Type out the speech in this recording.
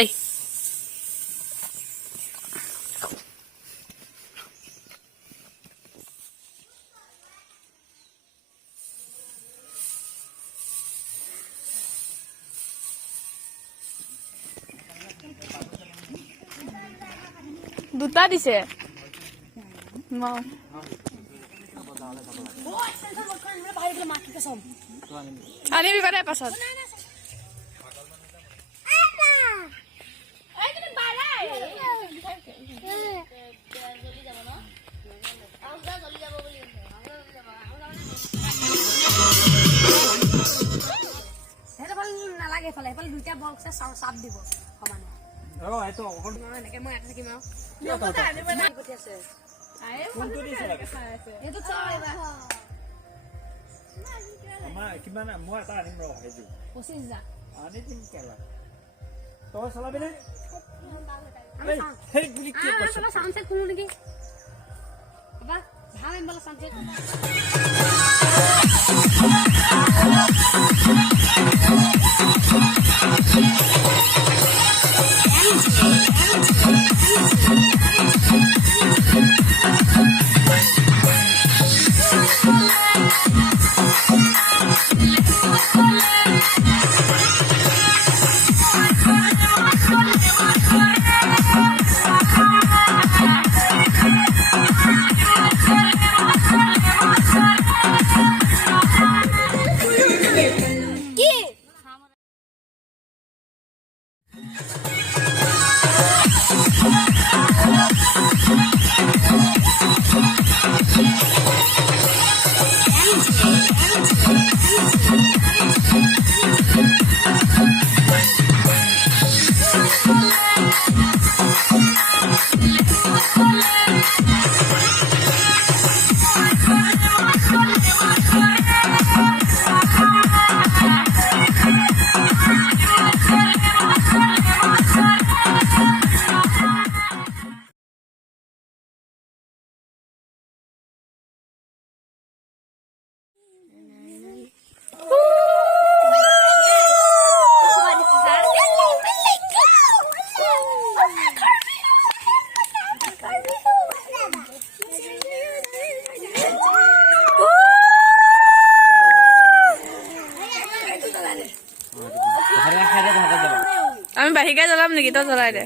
এই দুটা দিছে আনিবি বাদে পাছত নালাগে ফালে এইফালে দুইটা বক্স চাপ দিব সমানে এনেকে মই এটা থাকিম আৰু কিমান মই এটা আনিম ৰ 25,000 আনি দিম কেলা তই চলাবি নে চাউন্ড খুলো নেকি বাবা ভাল এম্বলা চাউন্ড আমি বাহিকাই জ্বলাম নেকি তই জ্বলাই দে